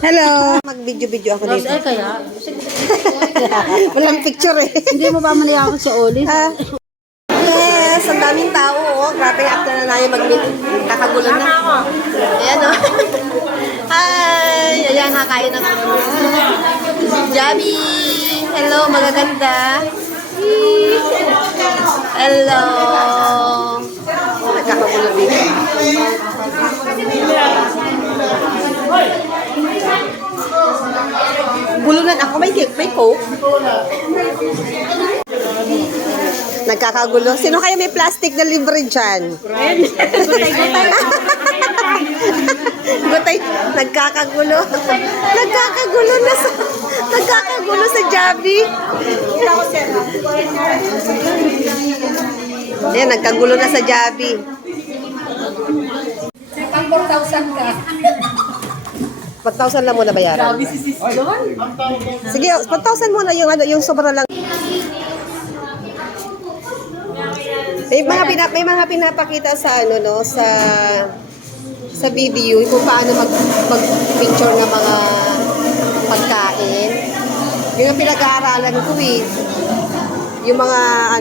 Hello! Mag-video-video ako dito. Ay, kaya? Walang picture eh. Hindi mo ba maniyakan sa ulit? Yes, ang daming tao. Oh. Grabe, after na namin mag-meet. Kakagulo na. Ayan o. Hi! Ayan, nakain na kami. Jabi! Hello, magaganda. Hello! Nagkakagulo dito. Gulunan ako. May cake, may coke. Nagkakagulo. Sino kaya may plastic na libre dyan? Gutay. Nagkakagulo. Nagkakagulo sa Jabi. Ayan, nagkagulo na sa Jabi. 4,000 ka. 4,000 lang muna bayaran. Sabi si sis doon. Sige, 4,000 muna yung ano, yung sobra lang. May mga pinapakita sa ano no, sa video kung paano mag-picture ng mga pagkain. Yung pinag-aaralan ko eh. Yung mga ano